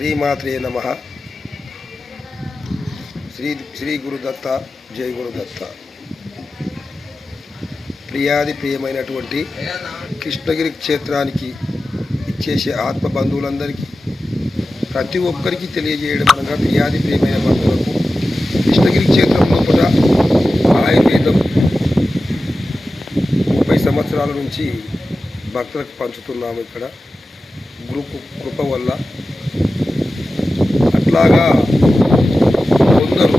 శ్రీమాత్రే నమ. శ్రీ శ్రీ గురుదత్త జై గురుదత్త. ప్రియాది ప్రియమైనటువంటి కృష్ణగిరి క్షేత్రానికి ఇచ్చేసే ఆత్మ బంధువులందరికీ ప్రతి ఒక్కరికి తెలియజేయడం అనగా ప్రియాది ప్రియమైన బంధువులకు కృష్ణగిరి క్షేత్రం లోపల ఆయుర్వేదం ముప్పై సంవత్సరాల నుంచి భక్తులకు పంచుతున్నాము ఇక్కడ. గురు కృప వల్ల అట్లాగా కొందరు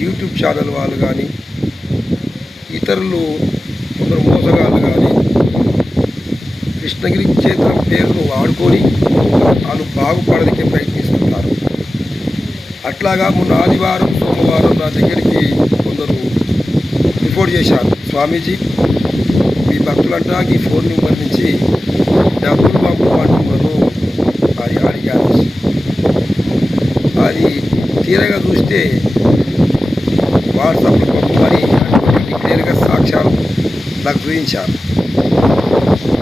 యూట్యూబ్ ఛానల్ వాళ్ళు కానీ ఇతరులు కొందరు మోసగాళ్ళు కానీ కృష్ణగిరి క్షేత్రం పేరును వాడుకొని వాళ్ళు బాగుపడదికే ప్రయత్నిస్తున్నారు అట్లాగా మొన్న ఆదివారం సోమవారం నా దగ్గరికి కొందరు రిపోర్ట్ చేశారు. స్వామీజీ మీ భక్తులంటా ఈ ఫోన్ నెంబర్ నుంచి డబ్బులు మాకు అంటున్నారు అడిగారు అది అయితే వాట్సాప్లో పంపమని అటువంటి క్లియర్గా సాక్ష్యాలు నాకు చూపించారు.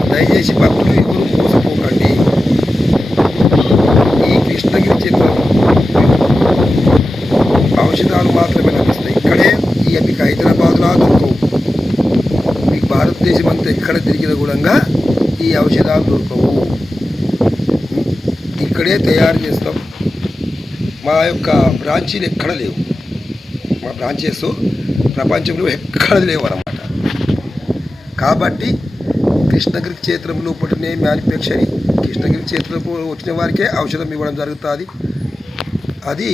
దయచేసి భక్తులు ఎవరు మోసపోకండి. ఈ కృష్ణగిరి చిత్రం ఔషధాలు మాత్రమే లభిస్తాయి. ఇక్కడే ఈ మీకు హైదరాబాద్లో దొరకవు మీకు భారతదేశం అంతా ఎక్కడ తిరిగిన కూడా ఈ ఔషధాలు దొరకవు. ఇక్కడే తయారు చేస్తాం. మా యొక్క బ్రాంచీలు ఎక్కడ లేవు. మా బ్రాంచెస్ ప్రపంచంలో ఎక్కడ లేవు అన్నమాట కాబట్టి కృష్ణగిరి క్షేత్రం లోపలనే మ్యానుఫ్యాక్చరింగ్ కృష్ణగిరి క్షేత్రంలో వచ్చిన వారికే ఔషధం ఇవ్వడం జరుగుతుంది. అది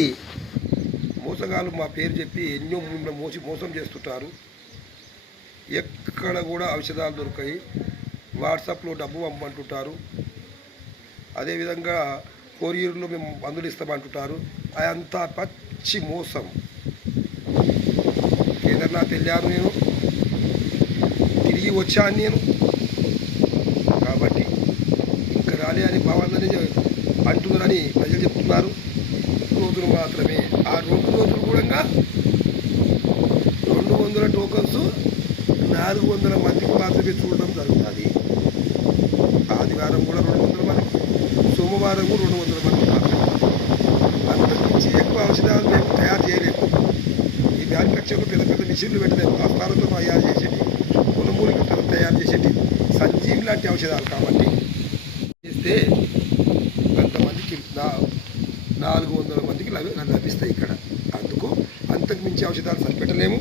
మోసగాళ్ళు మా పేరు చెప్పి ఎన్నో మిమ్మల్ని మోసి మోసం చేస్తుంటారు. ఎక్కడ కూడా ఔషధాలు దొరకాయి. వాట్సాప్లో డబ్బు పంపంటుంటారు అదేవిధంగా కొరియర్లో మేము మందులు ఇస్తామంటుంటారు. అదంతా పచ్చి మోసం. కేదార్నాథ్ వెళ్ళాను నేను. తిరిగి వచ్చాను నేను. కాబట్టి ఇంకా రాలే అని భావాలని అంటున్నారని ప్రజలు చెప్తున్నారు. రోజులు మాత్రమే. ఆ రెండు రోజులు కూడా రెండు వందల టోకన్స్ నాలుగు వందల మందికి మాత్రమే చూడడం జరుగుతుంది. ఆదివారం కూడా రెండు వందల మందికి. సోమవారం రెండు వందల మందికి మాత్రమే అంతకుమించి ఎక్కువ ఔషధాలు మేము తయారు చేయలేము ఈ మ్యానుఫ్యాక్చర్లు పెద్ద పెద్ద మిషన్లు పెట్టలేము ఆ స్థానంలో తయారు చేసేటి కులమూలికలతో తయారు చేసేటి సంజీవి లాంటి ఔషధాలు కాబట్టి చేస్తే కొంతమందికి నాలుగు వందల మందికి లభిస్తాయి ఇక్కడ. అందుకు అంతకు మించి ఔషధాలు సరిపెట్టలేము.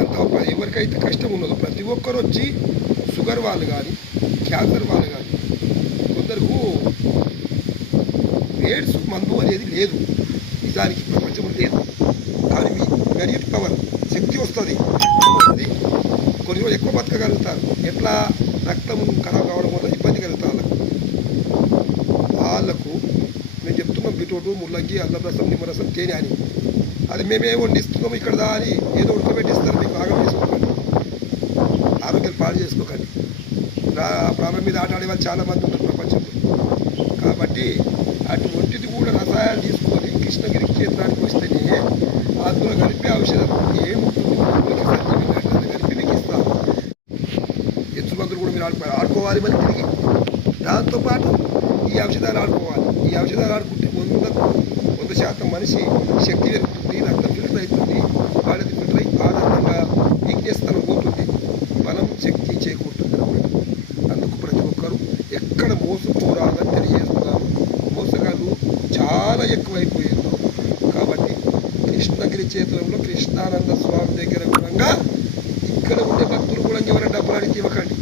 అంత ఎవరికైతే కష్టం ఉన్నదో ప్రతి ఒక్కరు వచ్చి షుగర్ వాళ్ళు కానీ క్యాన్సర్ వాళ్ళు కానీ ఎయిడ్స్ మందు అనేది లేదు. నిజానికి ప్రపంచం లేదు. కానీ మీ మెరిట్ పవర్ శక్తి వస్తుంది. కొన్ని రోజులు ఎక్కువ బతకగలుగుతారు. ఎట్లా రక్తం ఖరాబ్ కావడం వల్ల ఇబ్బంది కలుగుతారు. వాళ్ళకు వాళ్ళకు మేము చెప్తున్నాం బిటోటు ముల్లంగి అల్లం రసం నిమ్మరసం తేనె అని. అది మేమే వండిస్తున్నాం ఇక్కడ దాని. ఏదో ఉడకబెట్టిస్తారు మీకు బాగా చేసుకోకండి ఆరోగ్యాలు పాడు చేసుకోకండి. ప్రాబ్లం ప్రాణం మీద ఆట ఆడే వాళ్ళు చాలా మంది ఉన్నారు ప్రపంచంలో. కాబట్టి అటు కూడా తీసుకొని కృష్ణగిరి క్షేత్రానికి వస్తేనే అందులో కలిపి ఔషధం. ఏముంటుంది కలిపి మీకు ఎత్తు మందులు కూడా మీరు ఆడుకో ఆడుకోవాలి మళ్ళీ తిరిగి. దాంతోపాటు ఈ ఔషధాలు ఆడుకోవాలి. ఈ ఔషధాలు ఆడుకుంటే వంద వంద శాతం మనిషి శక్తి పెరుగుతుంది రక్తం ఫిల్టర్ అవుతుంది వాళ్ళది ఫిల్టర్ అయి ఆనందంగా వీక్నెస్ పోతుంది. బలం శక్తి చేకూరుతుంది. అన్నమాట అందుకు ప్రతి ఒక్కరూ ఎక్కడ మోసపోరాదని చూడాలని మోసగాళ్ళు కూడా ఎక్కువైపోయారు కాబట్టి కృష్ణగిరి క్షేత్రంలో కృష్ణానంద స్వామి దగ్గర కూడా ఇక్కడ ఉండే భక్తులు కూడా ఎవరైనా డబ్బులు అడిగి ఇవ్వకండి.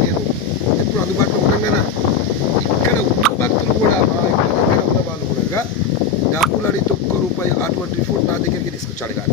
నేను ఎప్పుడు అందుబాటులో ఉన్నాం కదా ఇక్కడ ఉన్న భక్తులు కూడా మా దగ్గర ఉన్న వాళ్ళు కూడా డబ్బులు అడిగితే ఒక్క రూపాయి అటువంటి ఫుడ్ నా దగ్గరికి తీసుకొచ్చాడు కానీ